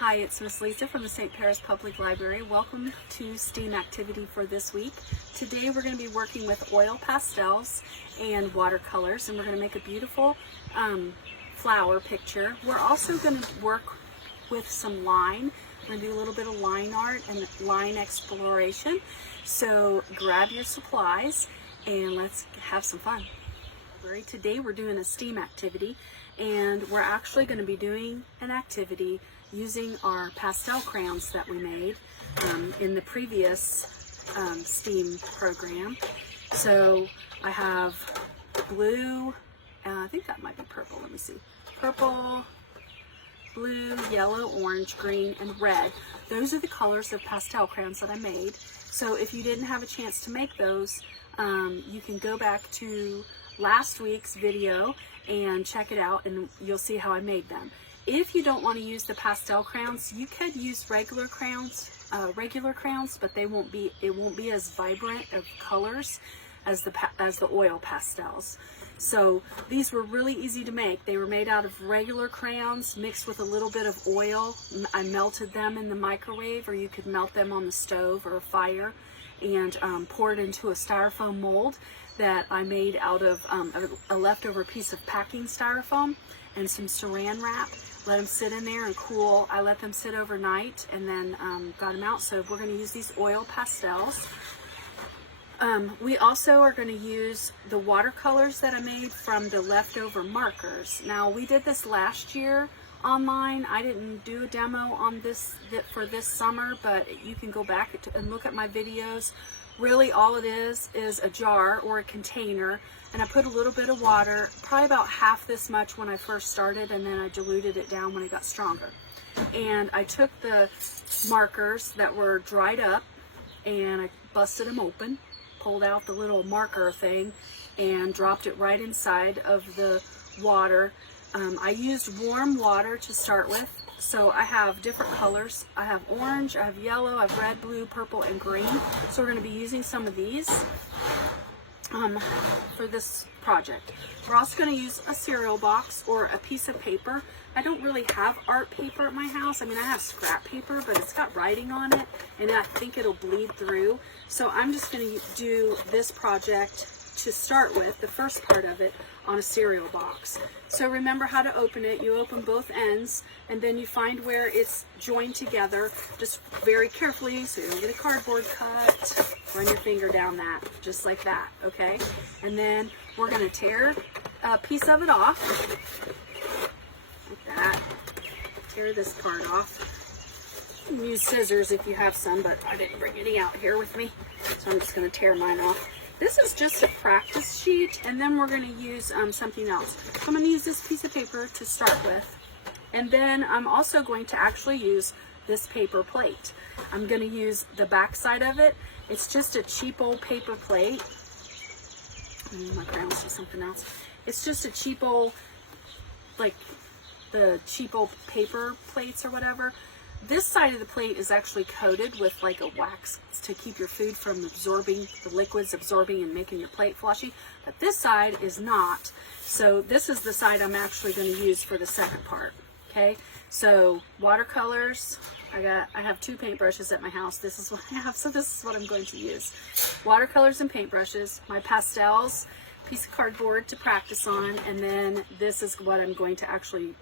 Hi, it's Miss Lisa from the St. Paris Public Library. Welcome to STEAM activity for this week. Today we're going to be working with oil pastels and watercolors, and we're going to make a beautiful flower picture. We're also going to work with some line. We're going to do a little bit of line art and line exploration. So grab your supplies and let's have some fun. Today we're doing a STEAM activity, and we're actually going to be doing an activity using our pastel crayons that we made in the previous STEAM program. So I have blue, I think that might be purple, let me see. Purple, blue, yellow, orange, green, and red. Those are the colors of pastel crayons that I made. So if you didn't have a chance to make those, you can go back to last week's video and check it out, and you'll see how I made them. If you don't want to use the pastel crayons, you could use regular crayons, but it won't be as vibrant of colors as the oil pastels. So these were really easy to make. They were made out of regular crayons mixed with a little bit of oil. I melted them in the microwave, or you could melt them on the stove or a fire, and pour it into a styrofoam mold that I made out of a leftover piece of packing styrofoam and some saran wrap. Let them sit in there and cool. I let them sit overnight and then got them out. So we're going to use these oil pastels. We also are going to use the watercolors that I made from the leftover markers. Now, we did this last year online. I didn't do a demo on this for this summer, but you can go back and look at my videos. Really all it is a jar or a container, and I put a little bit of water, probably about half this much when I first started, and then I diluted it down when it got stronger. And I took the markers that were dried up and I busted them open, pulled out the little marker thing, and dropped it right inside of the water. I used warm water to start with. So I have different colors. I have orange, I have yellow, I have red, blue, purple, and green. So we're going to be using some of these for this project. We're also going to use a cereal box or a piece of paper. I don't really have art paper at my house. I mean, I have scrap paper, but it's got writing on it, and I think it'll bleed through. So I'm just going to do this project to start with, the first part of it, on a cereal box. So remember how to open it. You open both ends, and then you find where it's joined together, just very carefully so you don't get a cardboard cut. Run your finger down that, just like that, okay? And then we're gonna tear a piece of it off, like that. Tear this part off. You can use scissors if you have some, but I didn't bring any out here with me, so I'm just gonna tear mine off. This is just a practice sheet, and then we're going to use something else. I'm going to use this piece of paper to start with, and then I'm also going to actually use this paper plate. I'm going to use the back side of it. It's just a cheap old paper plate. My crayons do something else. It's just a cheap old, like the cheap old paper plates or whatever. This side of the plate is actually coated with like a wax to keep your food from absorbing, the liquids absorbing and making your plate floshy, but this side is not. So this is the side I'm actually going to use for the second part. Okay, so watercolors. I have two paintbrushes at my house. This is what I have, so this is what I'm going to use. Watercolors and paintbrushes, my pastels, piece of cardboard to practice on, and then this is what I'm going to actually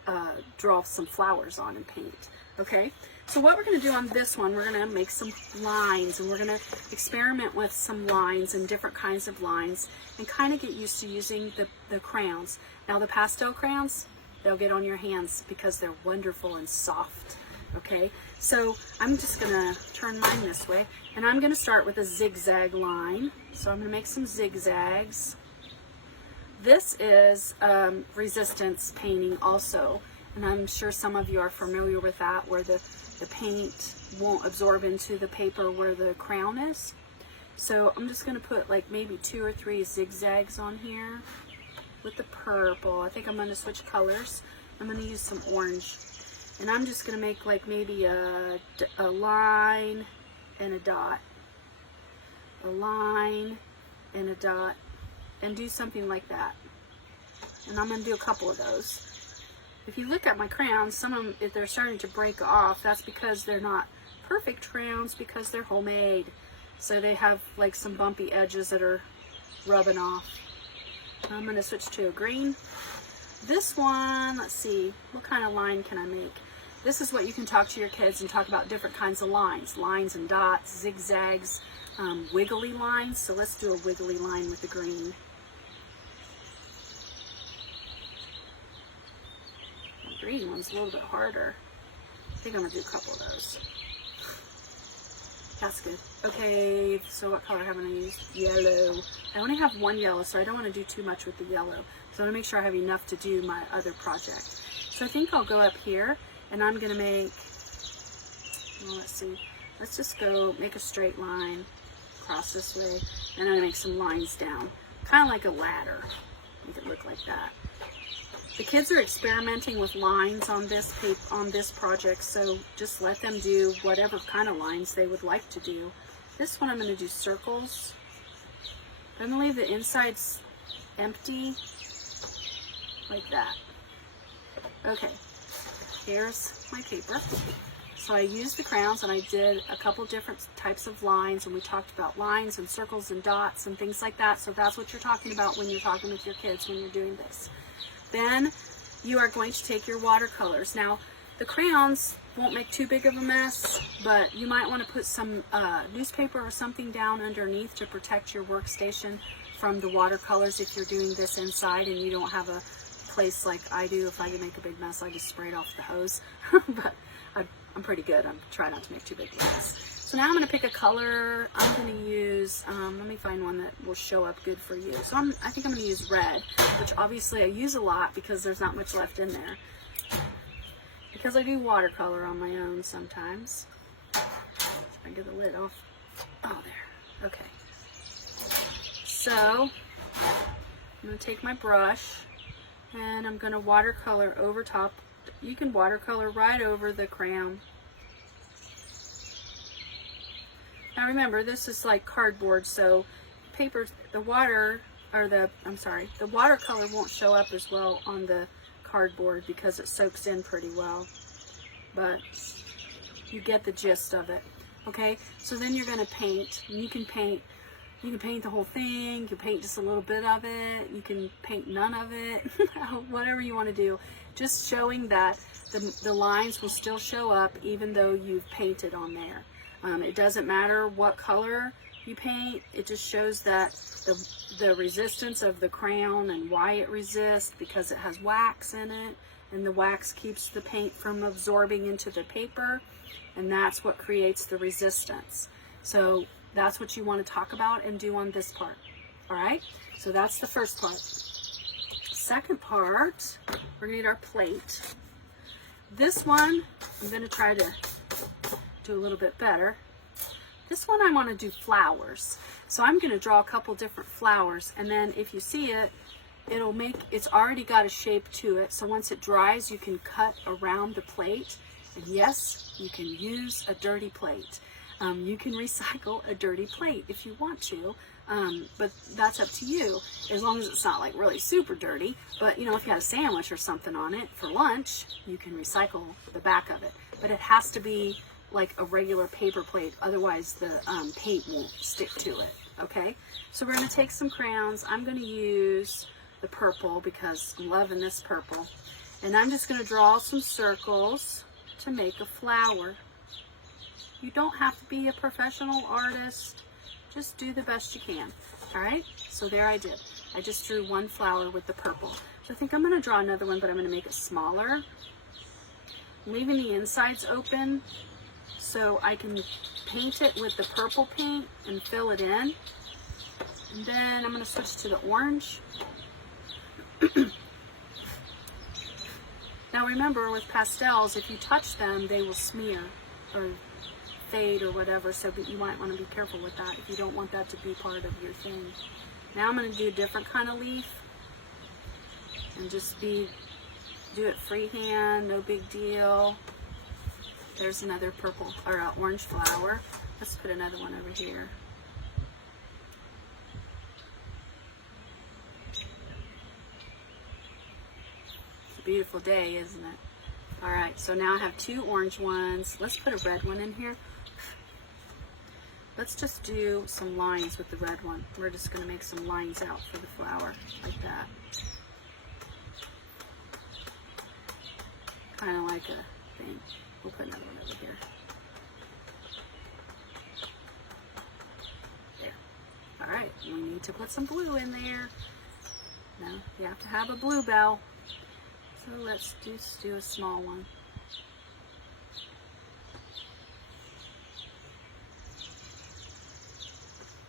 draw some flowers on and paint. Okay, so what we're going to do on this one, we're going to make some lines, and we're going to experiment with some lines and different kinds of lines and kind of get used to using the crayons. Now the pastel crayons, they'll get on your hands because they're wonderful and soft. Okay, so I'm just going to turn mine this way, and I'm going to start with a zigzag line. So I'm going to make some zigzags. This is resistance painting also. And I'm sure some of you are familiar with that, where the paint won't absorb into the paper where the crayon is. So I'm just going to put like maybe 2 or 3 zigzags on here with the purple. I think I'm going to switch colors. I'm going to use some orange. And I'm just going to make like maybe a line and a dot. A line and a dot. And do something like that. And I'm going to do a couple of those. if you look at my crayons, some of them, if they're starting to break off, that's because they're not perfect crayons because they're homemade. So they have like some bumpy edges that are rubbing off. I'm going to switch to a green. This one, let's see, what kind of line can I make? This is what you can talk to your kids and talk about different kinds of lines. Lines and dots, zigzags, wiggly lines. So let's do a wiggly line with the green. The green one's a little bit harder. I think I'm going to do a couple of those. That's good. Okay, so what color haven't I used? Yellow. I only have one yellow, so I don't want to do too much with the yellow. So I want to make sure I have enough to do my other project. So I think I'll go up here, and I'm going to make, well, let's see. Let's just go make a straight line across this way, and I'm going to make some lines down. Kind of like a ladder. Make it look like that. The kids are experimenting with lines on this project, so just let them do whatever kind of lines they would like to do. This one I'm going to do circles. I'm going to leave the insides empty, like that. Okay, here's my paper. So I used the crayons and I did a couple different types of lines, and we talked about lines and circles and dots and things like that. So that's what you're talking about when you're talking with your kids when you're doing this. Then you are going to take your watercolors. Now, the crayons won't make too big of a mess, but you might want to put some newspaper or something down underneath to protect your workstation from the watercolors if you're doing this inside and you don't have a place like I do. If I can make a big mess, I just spray it off the hose. But I'm pretty good. I'm trying not to make too big a mess. So now I'm going to pick a color. I'm going to use, let me find one that will show up good for you. So I think I'm going to use red, which obviously I use a lot because there's not much left in there. Because I do watercolor on my own sometimes. If I get the lid off. Oh, there. Okay. So I'm going to take my brush and I'm going to watercolor over top. You can watercolor right over the crayon. Now remember, this is like cardboard, so the watercolor won't show up as well on the cardboard because it soaks in pretty well. But you get the gist of it. Okay, so then you're going to paint. You can paint the whole thing. You can paint just a little bit of it. You can paint none of it. Whatever you want to do. Just showing that the lines will still show up even though you've painted on there. It doesn't matter what color you paint. It just shows that the resistance of the crayon and why it resists, because it has wax in it, and the wax keeps the paint from absorbing into the paper, and that's what creates the resistance. So that's what you want to talk about and do on this part. All right, so that's the first part. Second part, we're gonna need our plate. This one I'm gonna try to do a little bit better. This one I want to do flowers, so I'm going to draw a couple different flowers, and then if you see it, it's already got a shape to it. So once it dries, you can cut around the plate, and yes, you can use a dirty plate. You can recycle a dirty plate if you want to, but that's up to you, as long as it's not like really super dirty. But you know, if you had a sandwich or something on it for lunch, you can recycle the back of it, but it has to be like a regular paper plate, otherwise the paint won't stick to it. Okay, so we're going to take some crayons. I'm going to use the purple because I'm loving this purple, and I'm just going to draw some circles to make a flower. You don't have to be a professional artist, just do the best you can. All right, so there I did. I just drew one flower with the purple. So I think I'm going to draw another one, but I'm going to make it smaller, leaving the insides open so I can paint it with the purple paint and fill it in. And then I'm going to switch to the orange. Now remember, with pastels, if you touch them, they will smear or fade or whatever, so you might want to be careful with that if you don't want that to be part of your thing. Now I'm going to do a different kind of leaf and just do it freehand, no big deal. There's another purple or orange flower. Let's put another one over here. beautiful day, isn't it? All right, so now I have 2 orange ones. Let's put a red one in here. Let's just do some lines with the red one. We're just gonna make some lines out for the flower, like that. Kind of like a thing. We'll put another one over here. There. All right, we need to put some blue in there. Now, you have to have a bluebell. So let's just do a small one.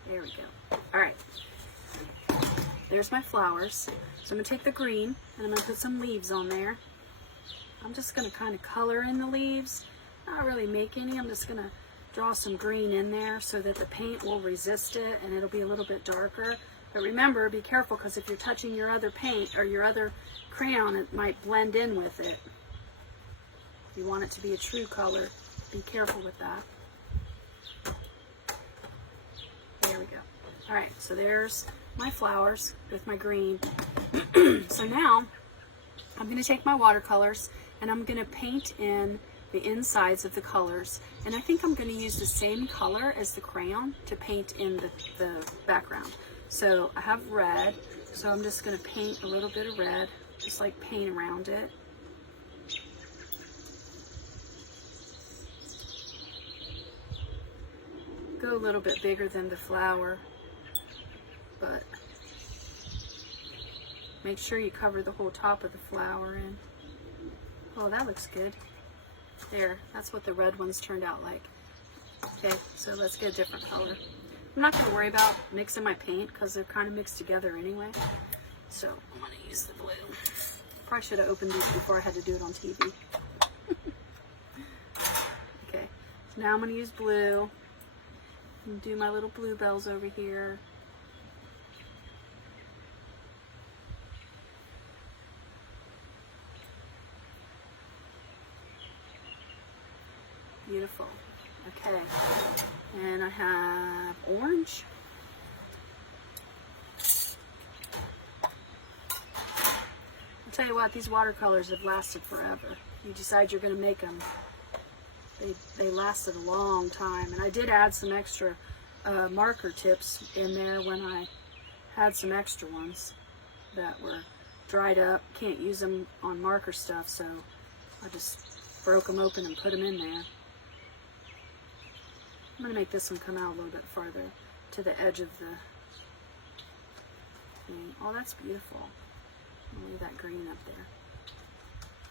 There we go. All right. There's my flowers. So I'm gonna take the green and I'm gonna put some leaves on there. I'm just gonna kind of color in the leaves. Not really make any. I'm just gonna draw some green in there so that the paint will resist it and it'll be a little bit darker. But remember, be careful, because if you're touching your other paint or your other crayon, it might blend in with it. If you want it to be a true color, be careful with that. There we go. All right, so there's my flowers with my green. So now I'm going to take my watercolors and I'm going to paint in the insides of the colors. And I think I'm going to use the same color as the crayon to paint in the background. So I have red, so I'm just going to paint a little bit of red, just like paint around it. Go a little bit bigger than the flower, but make sure you cover the whole top of the flower in. Oh, that looks good. There, that's what the red ones turned out like. Okay, so let's get a different color. I'm not going to worry about mixing my paint because they're kind of mixed together anyway. So I'm going to use the blue. Probably should have opened these before I had to do it on TV. Okay, so now I'm going to use blue and do my little bluebells over here. Beautiful. Okay, and I have orange. I'll tell you what, these watercolors have lasted forever. You decide you're going to make them. They lasted a long time, and I did add some extra marker tips in there when I had some extra ones that were dried up. Can't use them on marker stuff, so I just broke them open and put them in there. I'm going to make this one come out a little bit farther to the edge of the thing. Oh, that's beautiful. I'll leave that green up there.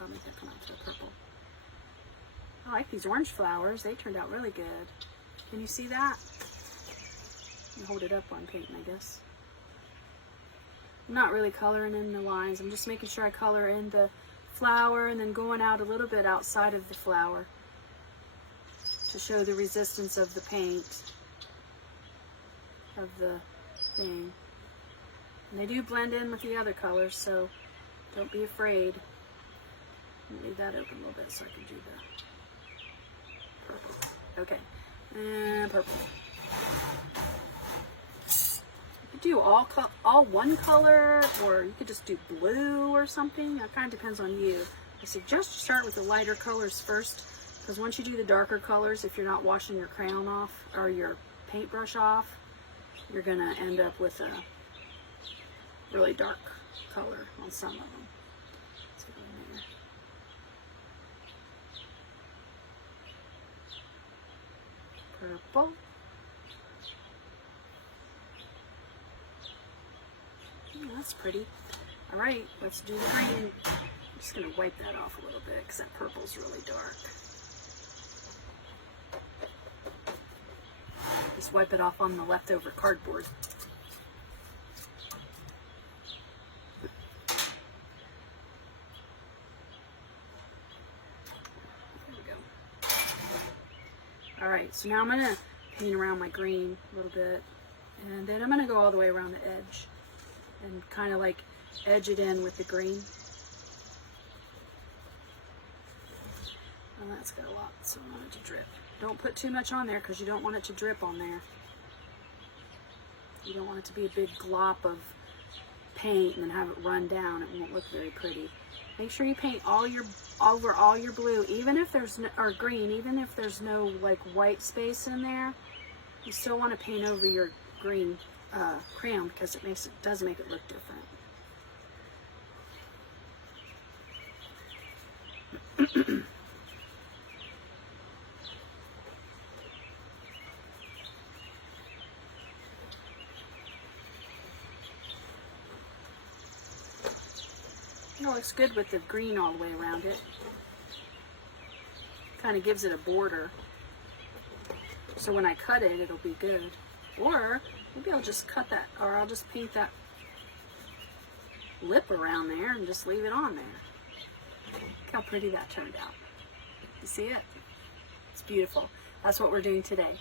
I'll make that come out to a purple. I like these orange flowers. They turned out really good. Can you see that? You hold it up on paint, I guess. I'm not really coloring in the lines. I'm just making sure I color in the flower and then going out a little bit outside of the flower to show the resistance of the paint, of the thing. And they do blend in with the other colors, so don't be afraid. Leave that open a little bit so I can do the purple. Okay, and purple. You could do all one color, or you could just do blue or something. That kind of depends on you. I suggest you start with the lighter colors first, because once you do the darker colors, if you're not washing your crayon off or your paintbrush off, you're going to end up with a really dark color on some of them. Let's go in there. Purple. Oh, that's pretty. All right, let's do the green. I'm just going to wipe that off a little bit because that purple's really dark. Just wipe it off on the leftover cardboard. There we go. All right, so now I'm going to paint around my green a little bit, and then I'm going to go all the way around the edge and kind of like edge it in with the green. Well, that's got a lot, so I want it to drip. Don't put too much on there because you don't want it to drip on there. You don't want it to be a big glop of paint and then have it run down. It won't look very pretty. Make sure you paint over all your blue, even if there's no, or green, even if there's no like white space in there. You still want to paint over your green crayon because it does make it look different. It looks good with the green all the way around it. Kind of gives it a border. So when I cut it, it'll be good. Or maybe I'll just cut that, or I'll just paint that lip around there and just leave it on there. Look how pretty that turned out. You see it? It's beautiful. That's what we're doing today.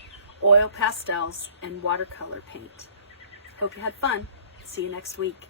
Oil pastels and watercolor paint. Hope you had fun. See you next week.